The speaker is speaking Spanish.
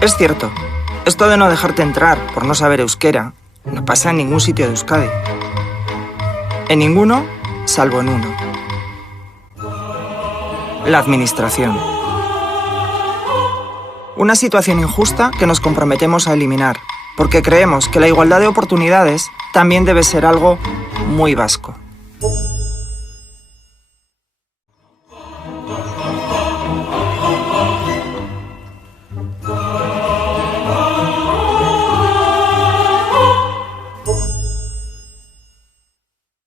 Es cierto, esto de no dejarte entrar por no saber euskera no pasa en ningún sitio de Euskadi. En ninguno, salvo en uno. La administración. Una situación injusta que nos comprometemos a eliminar, porque creemos que la igualdad de oportunidades también debe ser algo muy vasco.